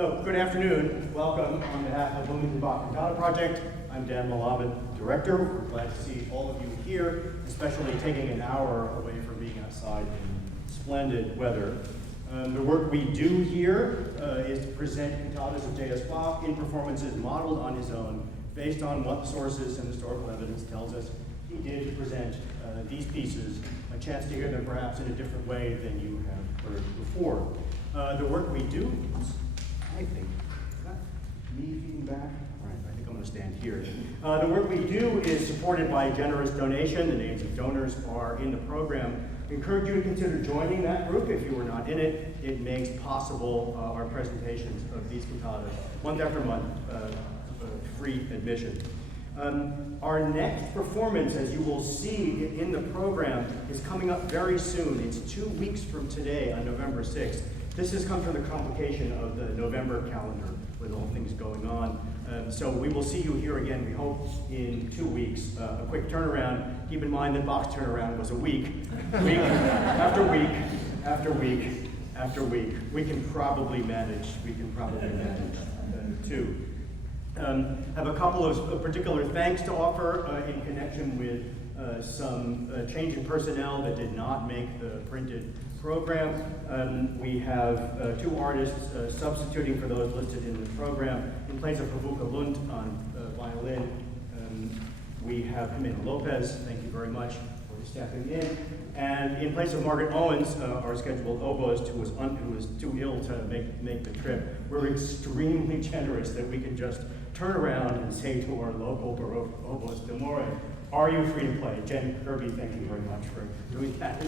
So, good afternoon. Welcome on behalf of the Bloomington Bach Cantata Project. I'm Dan Malaban, Director. We're glad to see all of you here, especially taking an hour away from being outside in splendid weather. The work we do here is to present cantatas of J.S. Bach in performances modeled on his own, based on what sources and historical evidence tells us he did to present these pieces, a chance to hear them perhaps in a different way than you have heard before. The work we do, I think, is that me feeding back? All right, I think I'm going to stand here. The work we do is supported by a generous donation. The names of donors are in the program. I encourage you to consider joining that group if you were not in it. It makes possible our presentations of these cantatas month after month, free admission. Our next performance, as you will see in the program, is coming up very soon. It's 2 weeks from today on November 6th. This has come from the complication of the November calendar with all things going on. So we will see you here again, we hope, in 2 weeks. A quick turnaround. Keep in mind that Bach's turnaround was a week. Week after week after week after week. We can probably manage two. Have a couple of particular thanks to offer in connection with some change in personnel that did not make the printed program. We have two artists substituting for those listed in the program. In place of Havuka Lund on violin, we have Jimena Lopez, thank you very much for stepping in. And in place of Margaret Owens, our scheduled oboist, who was too ill to make the trip, we're extremely generous that we can just turn around and say to our local Baroque oboist, Demore, are you free to play? Jen Kirby, thank you very much for doing that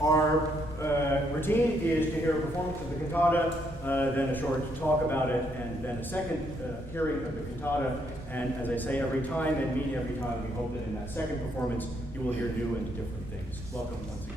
Our routine is to hear a performance of the cantata, then a short talk about it, and then a second hearing of the cantata. And as I say every time, and mean every time, we hope that in that second performance you will hear new and different things. Welcome once again.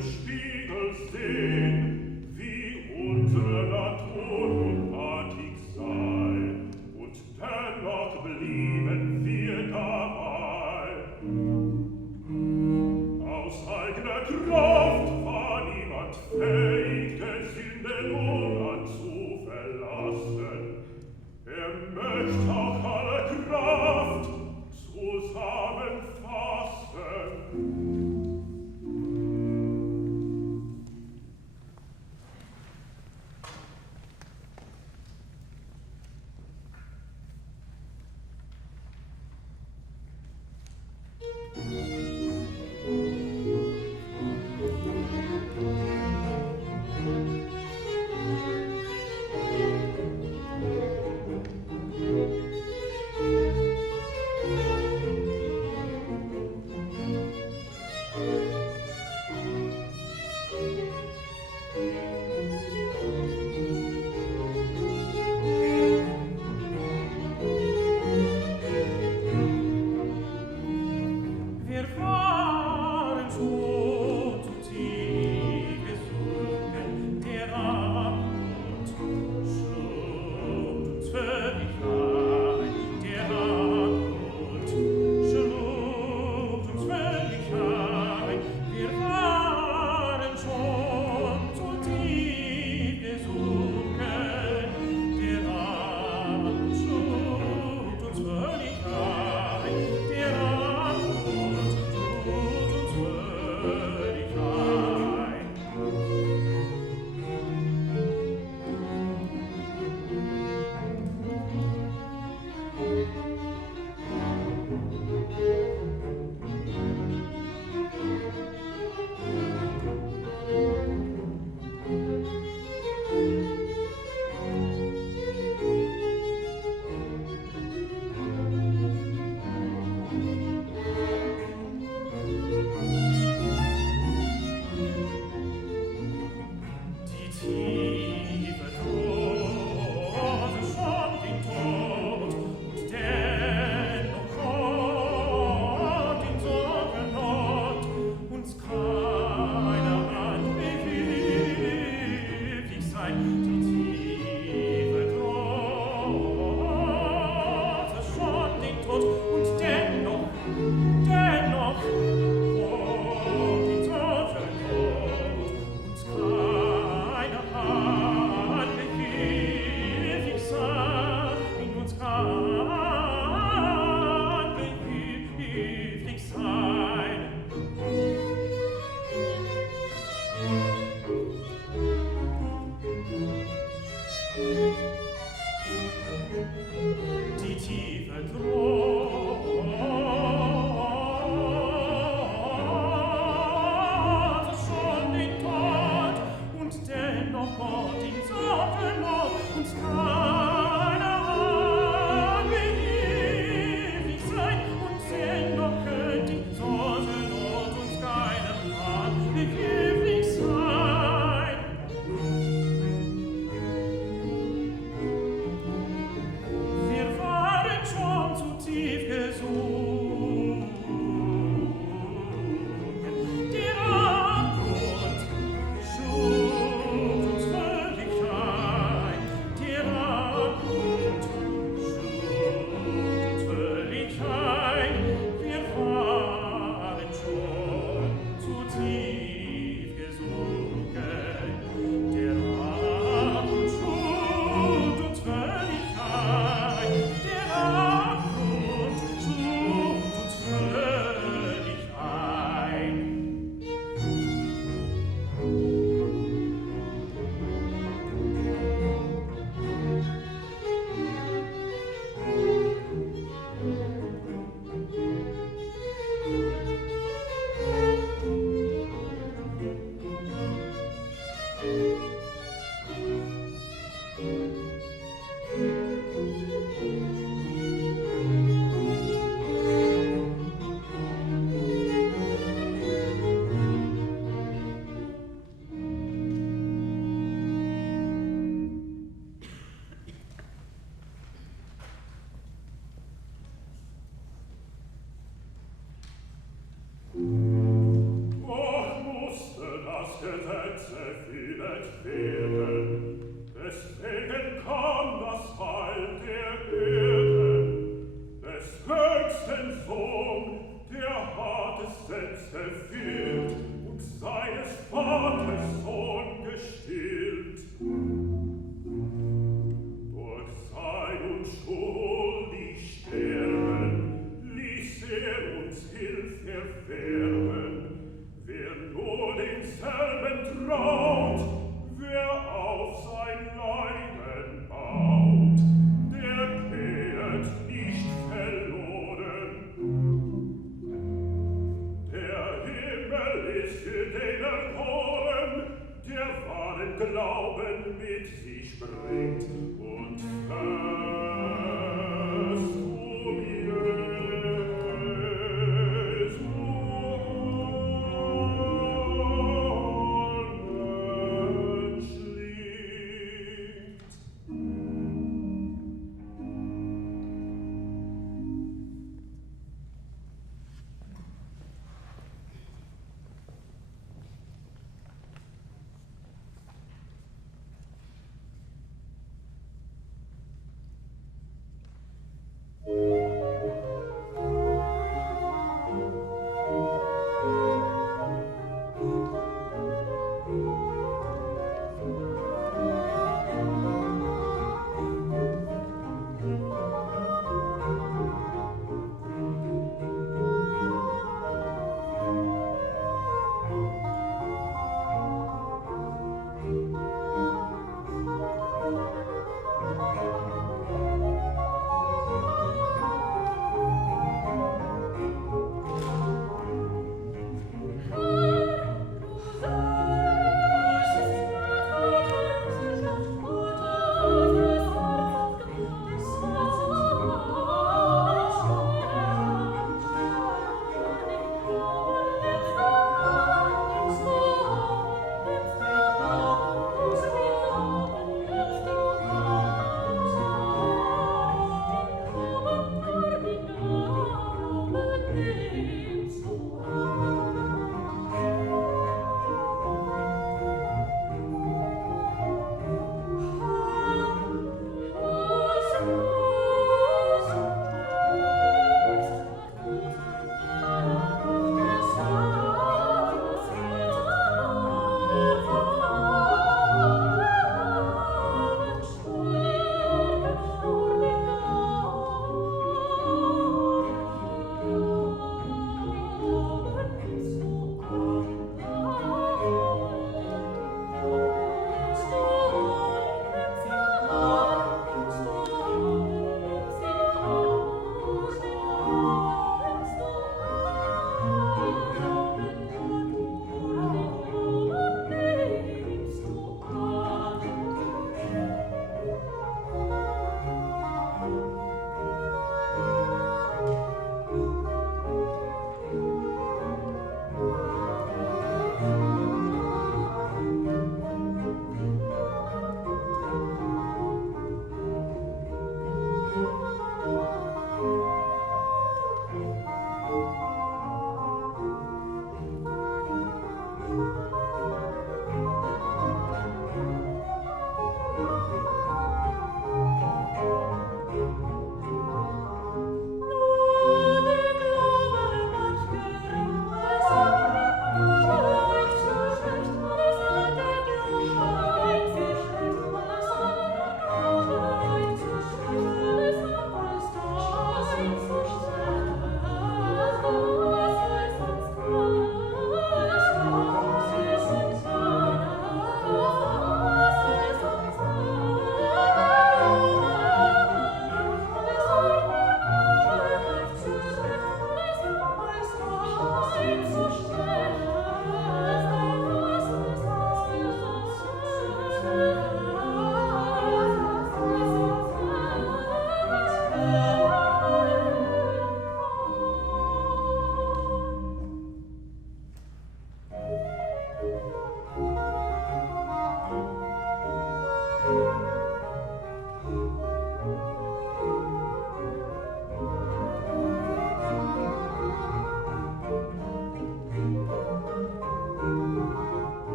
Spiegel sehen, wie unsere Natur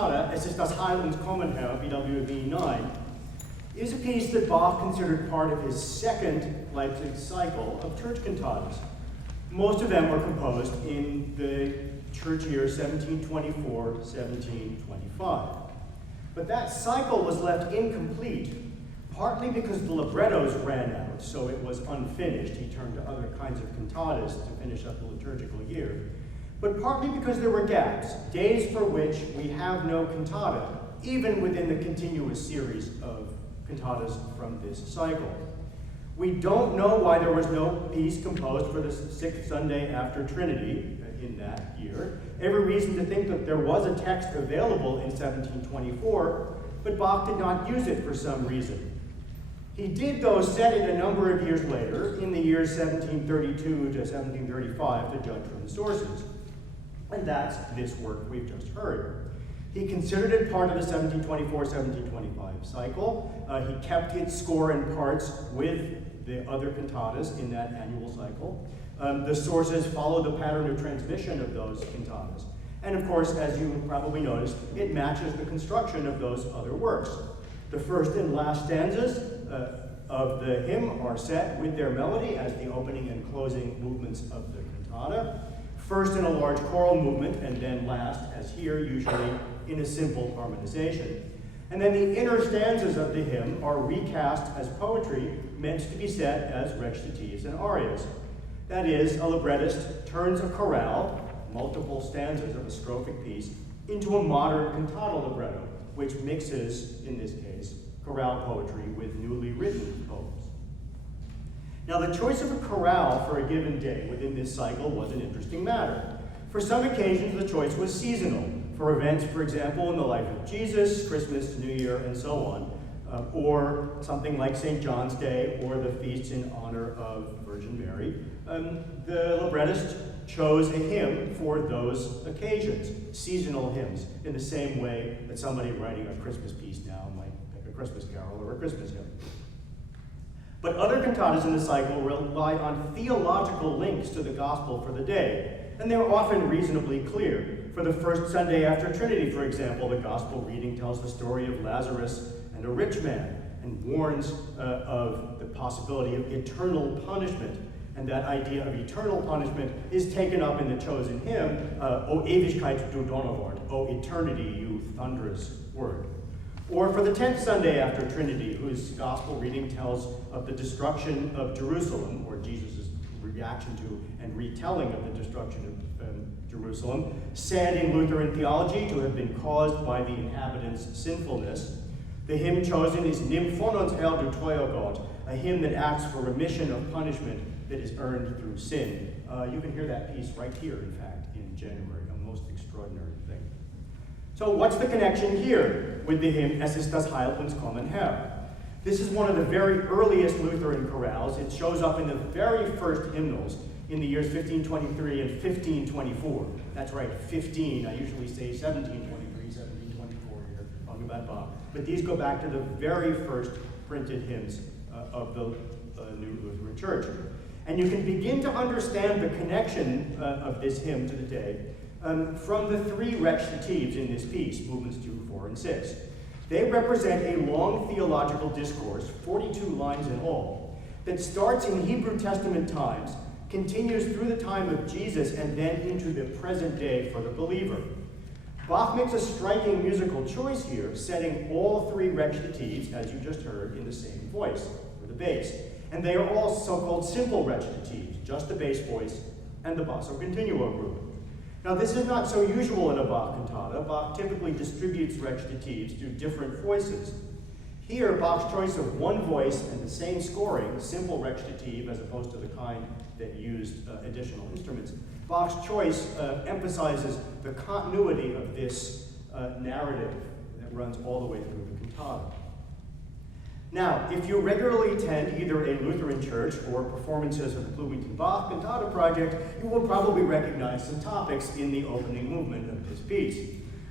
cantata, ist das Heil uns kommen, BWV 9, is a piece that Bach considered part of his second Leipzig cycle of church cantatas. Most of them were composed in the church year 1724-1725. But that cycle was left incomplete, partly because the librettos ran out, so it was unfinished. He turned to other kinds of cantatas to finish up the liturgical year. But partly because there were gaps, days for which we have no cantata, even within the continuous series of cantatas from this cycle. We don't know why there was no piece composed for the sixth Sunday after Trinity in that year. Every reason to think that there was a text available in 1724, but Bach did not use it for some reason. He did, though, set it a number of years later, in the years 1732 to 1735, to judge from the sources. And that's this work we've just heard. He considered it part of the 1724-1725 cycle. He kept its score and parts with the other cantatas in that annual cycle. The sources follow the pattern of transmission of those cantatas. And of course, as you probably noticed, it matches the construction of those other works. The first and last stanzas of the hymn are set with their melody as the opening and closing movements of the cantata. First in a large choral movement, and then last, as here, usually in a simple harmonization. And then the inner stanzas of the hymn are recast as poetry meant to be set as recitatives and arias. That is, a librettist turns a chorale, multiple stanzas of a strophic piece, into a modern cantata libretto, which mixes, in this case, chorale poetry with newly written poems. Now, the choice of a chorale for a given day within this cycle was an interesting matter. For some occasions, the choice was seasonal, for events, for example, in the life of Jesus, Christmas, New Year, and so on, or something like St. John's Day, or the feasts in honor of Virgin Mary. The librettist chose a hymn for those occasions, seasonal hymns, in the same way that somebody writing a Christmas piece now might pick a Christmas carol or a Christmas hymn. But other cantatas in the cycle rely on theological links to the gospel for the day, and they're often reasonably clear. For the first Sunday after Trinity, for example, the gospel reading tells the story of Lazarus and a rich man and warns of the possibility of eternal punishment. And that idea of eternal punishment is taken up in the chosen hymn, O Ewigkeit du Donnerwort, O eternity, you thunderous word. Or for the 10th Sunday after Trinity, whose gospel reading tells of the destruction of Jerusalem, or Jesus' reaction to and retelling of the destruction of Jerusalem, said in Lutheran theology to have been caused by the inhabitants' sinfulness. The hymn chosen is Nimm von uns her, du treuer Gott, a hymn that asks for remission of punishment that is earned through sin. You can hear that piece right here, in fact, in January, a most extraordinary thing. So what's the connection here with the hymn, Es ist das Heil uns kommen, Herr? This is one of the very earliest Lutheran chorales. It shows up in the very first hymnals in the years 1523 and 1524. That's right, 15. I usually say 1723, 1724 here, talking about Bach. But these go back to the very first printed hymns of the New Lutheran Church. And you can begin to understand the connection of this hymn to the day from the three recitatives in this piece, movements 2, 4, and 6. They represent a long theological discourse, 42 lines in all, that starts in Hebrew Testament times, continues through the time of Jesus, and then into the present day for the believer. Bach makes a striking musical choice here, setting all three recitatives, as you just heard, in the same voice, or the bass. And they are all so-called simple recitatives, just the bass voice and the basso continuo group. Now, this is not so usual in a Bach cantata. Bach typically distributes recitatives to different voices. Here, Bach's choice of one voice and the same scoring, simple recitative as opposed to the kind that used additional instruments, Bach's choice emphasizes the continuity of this narrative that runs all the way through the cantata. Now, if you regularly attend either a Lutheran church or performances of the Bloomington Bach Cantata project, you will probably recognize some topics in the opening movement of this piece.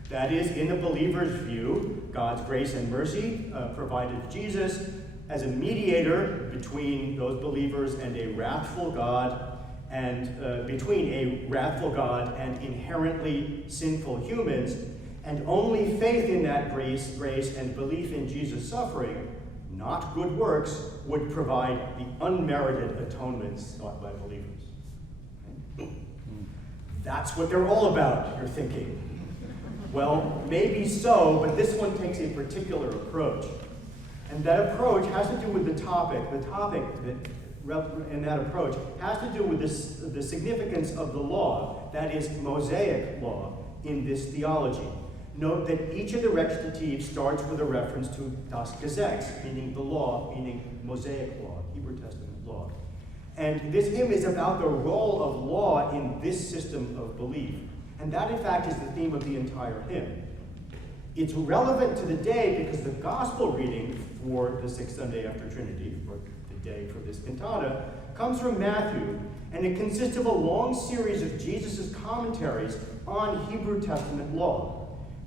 That is, in the believer's view, God's grace and mercy provided Jesus as a mediator between those believers and a wrathful God, and between a wrathful God and inherently sinful humans, and only faith in that grace and belief in Jesus' suffering, not good works, would provide the unmerited atonement sought by believers. That's what they're all about, you're thinking. Well, maybe so, but this one takes a particular approach. And that approach has to do with the topic that in that approach has to do with the significance of the law, that is, Mosaic law, in this theology. Note that each of the recitatives starts with a reference to das Gesetz, meaning the law, meaning Mosaic law, Hebrew Testament law. And this hymn is about the role of law in this system of belief. And that, in fact, is the theme of the entire hymn. It's relevant to the day because the gospel reading for the sixth Sunday after Trinity, or the day for this cantata, comes from Matthew, and it consists of a long series of Jesus' commentaries on Hebrew Testament law,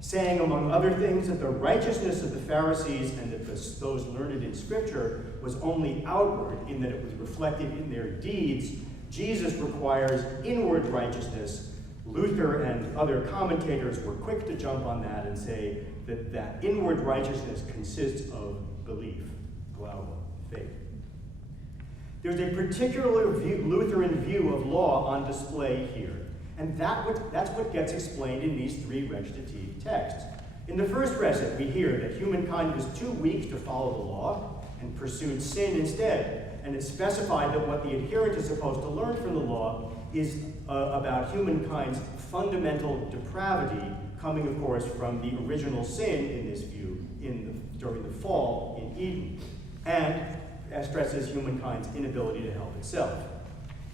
saying, among other things, that the righteousness of the Pharisees and that those learned in Scripture was only outward, in that it was reflected in their deeds. Jesus requires inward righteousness. Luther and other commentators were quick to jump on that and say that that inward righteousness consists of belief, glauba, faith. There's a particular Lutheran view of law on display here, and that's what gets explained in these three recitative texts. In the first recit, we hear that humankind was too weak to follow the law and pursued sin instead, and it's specified that what the adherent is supposed to learn from the law is about humankind's fundamental depravity, coming, of course, from the original sin in this view during the fall in Eden, and stresses humankind's inability to help itself.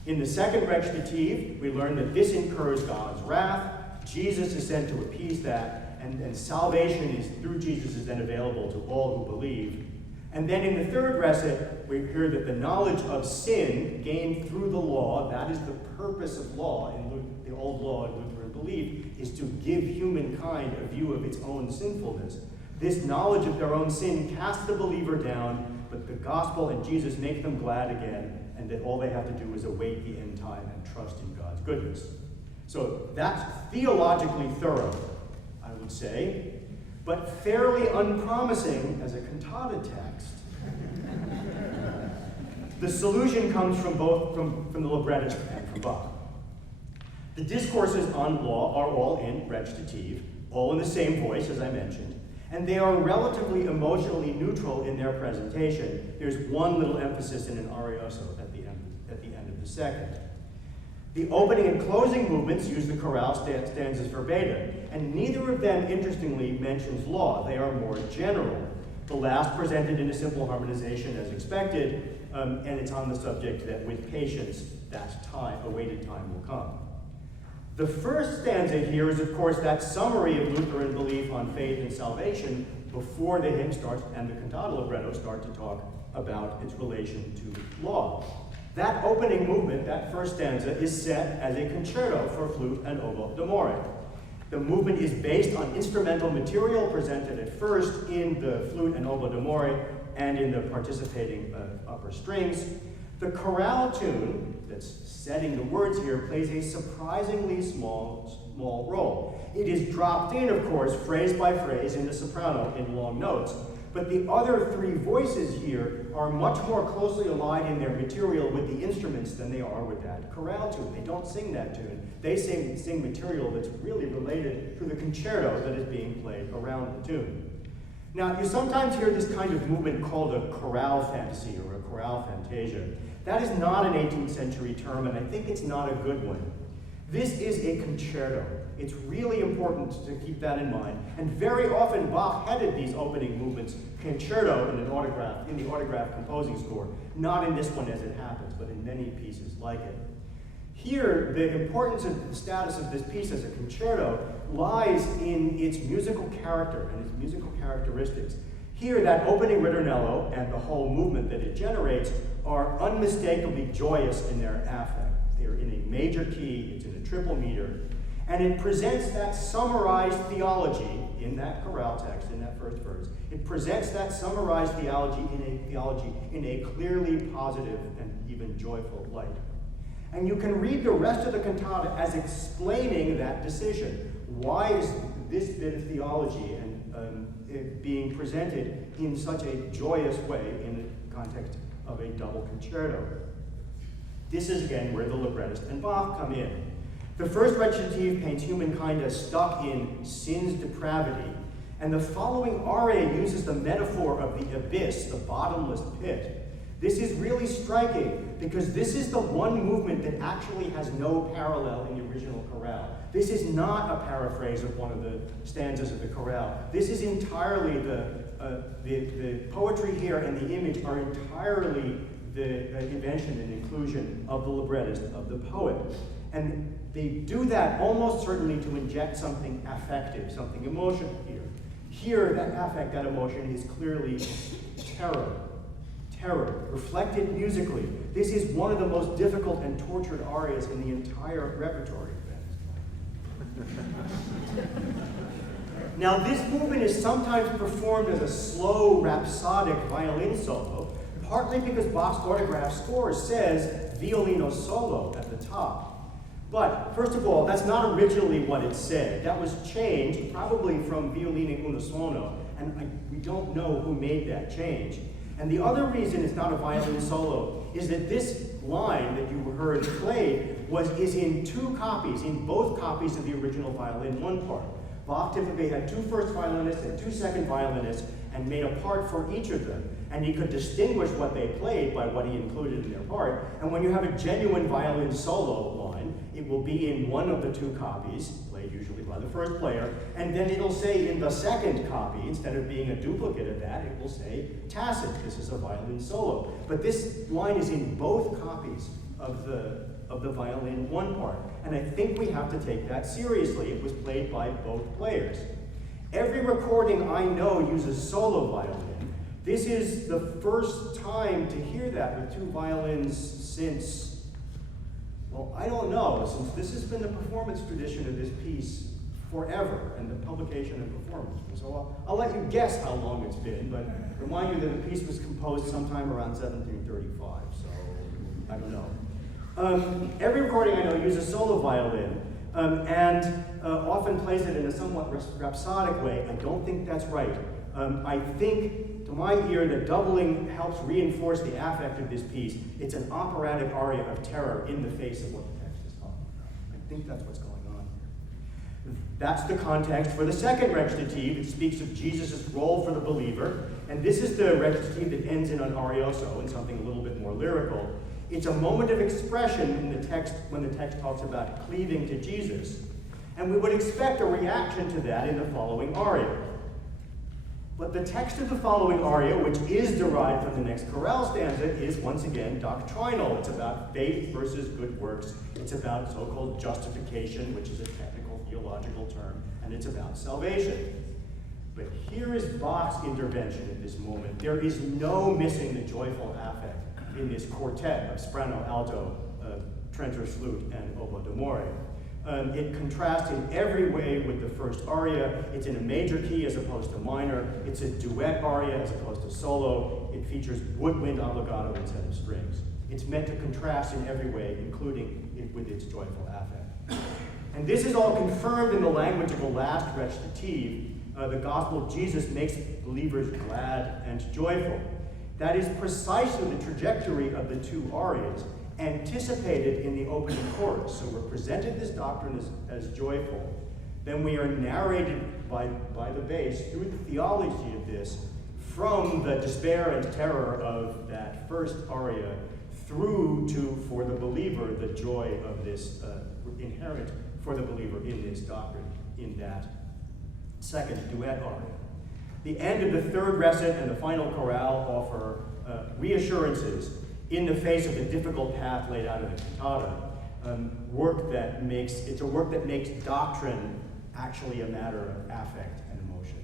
In the second recitative, we learn that this incurs God's wrath. Jesus is sent to appease that, and salvation is through Jesus is then available to all who believe. And then in the third recit, we hear that the knowledge of sin gained through the law, that is the purpose of law, in the old law in Lutheran belief, is to give humankind a view of its own sinfulness. This knowledge of their own sin casts the believer down, but the gospel and Jesus make them glad again, and that all they have to do is await the end time and trust in God's goodness. So that's theologically thorough, I would say, but fairly unpromising as a cantata text. The solution comes from the librettist and from Bach. The discourses on law are all in recitative, all in the same voice, as I mentioned, and they are relatively emotionally neutral in their presentation. There's one little emphasis in an arioso at the end of the second. The opening and closing movements use the chorale stanzas verbatim, and neither of them, interestingly, mentions law. They are more general. The last presented in a simple harmonization as expected, and it's on the subject that with patience, that time, awaited time will come. The first stanza here is, of course, that summary of Lutheran belief on faith and salvation before the hymn starts and the cantata libretto start to talk about its relation to law. That opening movement, that first stanza, is set as a concerto for flute and oboe d'amore. The movement is based on instrumental material presented at first in the flute and oboe d'amore and in the participating upper strings. The chorale tune that's setting the words here plays a surprisingly small role. It is dropped in, of course, phrase by phrase in the soprano in long notes, but the other three voices here are much more closely aligned in their material with the instruments than they are with that chorale tune. They don't sing that tune. They sing material that's really related to the concerto that is being played around the tune. Now, you sometimes hear this kind of movement called a chorale fantasy or a chorale fantasia. That is not an 18th century term, and I think it's not a good one. This is a concerto. It's really important to keep that in mind. And very often Bach headed these opening movements concerto in the autograph composing score. Not in this one as it happens, but in many pieces like it. Here, the importance of the status of this piece as a concerto lies in its musical character and its musical characteristics. Here, that opening ritornello and the whole movement that it generates are unmistakably joyous in their affect. They're in a major key, it's in a triple meter, and it presents that summarized theology in that chorale text, in that first verse. It presents that summarized theology in a clearly positive and even joyful light. And you can read the rest of the cantata as explaining that decision. Why is this bit of theology and it being presented in such a joyous way in the context of a double concerto. This is again where the librettist and Bach come in. The first recitative paints humankind as stuck in sin's depravity, and the following aria uses the metaphor of the abyss, the bottomless pit. This is really striking because this is the one movement that actually has no parallel in the original chorale. This is not a paraphrase of one of the stanzas of the chorale. This is entirely the poetry here and the image are entirely the invention and inclusion of the librettist, of the poet. And they do that almost certainly to inject something affective, something emotional here. Here, that affect, that emotion is clearly terror. Terror, reflected musically. This is one of the most difficult and tortured arias in the entire repertoire. Now, this movement is sometimes performed as a slow, rhapsodic violin solo, partly because Bach's autograph score says violino solo at the top. But, first of all, that's not originally what it said. That was changed, probably from violino unisono, and we don't know who made that change. And the other reason it's not a violin solo is that this line that you heard played is in two copies, in both copies of the original violin one part. Bach typically had two first violinists and two second violinists and made a part for each of them. And he could distinguish what they played by what he included in their part. And when you have a genuine violin solo line, it will be in one of the two copies, played usually by the first player, and then it'll say in the second copy, instead of being a duplicate of that, it will say tacit, this is a violin solo. But this line is in both copies of the violin one part. And I think we have to take that seriously. It was played by both players. Every recording I know uses solo violin. This is the first time to hear that with two violins since, well, I don't know, since this has been the performance tradition of this piece forever, and the publication and performance. So I'll let you guess how long it's been, but remind you that the piece was composed sometime around 1735, so I don't know. Every recording I know uses solo violin, and often plays it in a somewhat rhapsodic way. I don't think that's right. I think, to my ear, that doubling helps reinforce the affect of this piece. It's an operatic aria of terror in the face of what the text is talking about. I think that's what's going on here. That's the context for the second recitative. It speaks of Jesus' role for the believer, and this is the recitative that ends in an arioso, in something a little bit more lyrical. It's a moment of expression in the text when the text talks about cleaving to Jesus, and we would expect a reaction to that in the following aria. But the text of the following aria, which is derived from the next chorale stanza, is once again doctrinal. It's about faith versus good works. It's about so-called justification, which is a technical theological term, and it's about salvation. But here is Bach's intervention at this moment. There is no missing the joyful affect in this quartet of soprano, alto, transverse flute, and oboe d'amore. It contrasts in every way with the first aria. It's in a major key as opposed to minor. It's a duet aria as opposed to solo. It features woodwind obbligato instead of strings. It's meant to contrast in every way, including with its joyful affect. And this is all confirmed in the language of the last recitative. The gospel of Jesus makes believers glad and joyful. That is precisely the trajectory of the two arias, anticipated in the opening chorus. So we're presented this doctrine as joyful. Then we are narrated by the bass through the theology of this, from the despair and terror of that first aria through to, for the believer, the joy of this inherent for the believer in this doctrine, in that second duet aria. The end of the third recit and the final chorale offer reassurances in the face of the difficult path laid out in the cantata. It's a work that makes doctrine actually a matter of affect and emotion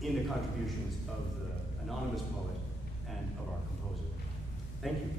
in the contributions of the anonymous poet and of our composer. Thank you.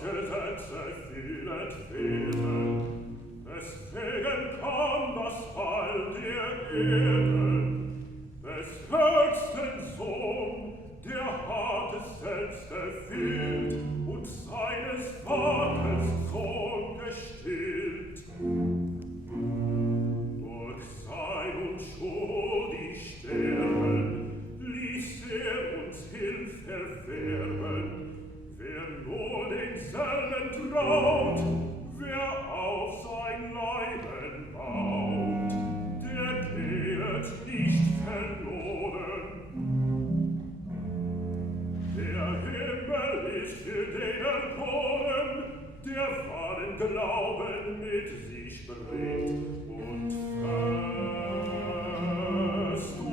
Gesetze vielet Wesen, deswegen kam das Heil der Erde, des höchsten Sohn, der hat es selbst erfüllt und seines Vaters Sohn gestillt. Durch sein und schuldig sterben ließ uns Hilfe erwehren. Wer nur denselben traut, wer auf sein Leiden baut, der gehet nicht verloren. Der Himmel ist für den Erkoren, der wahren Glauben mit sich bringt und fest um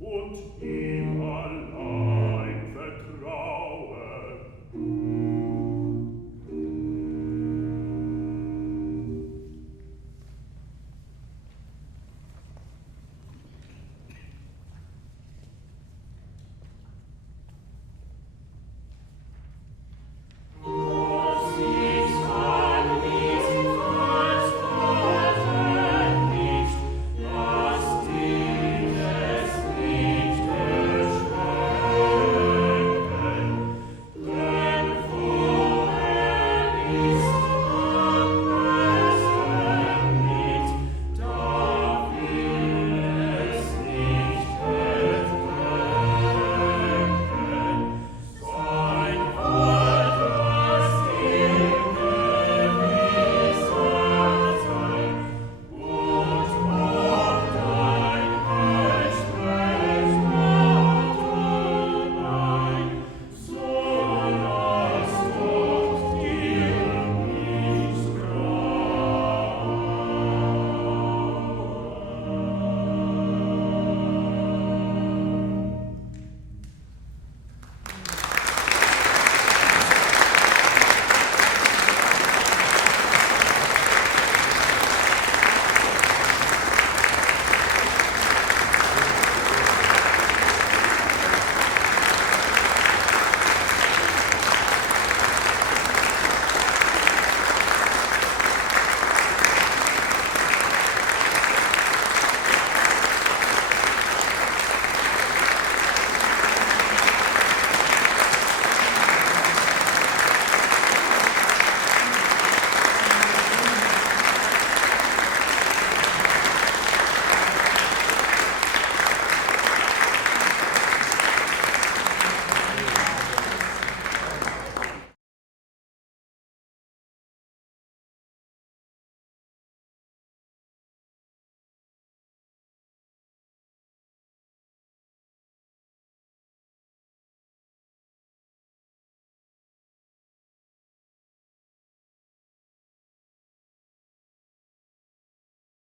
Und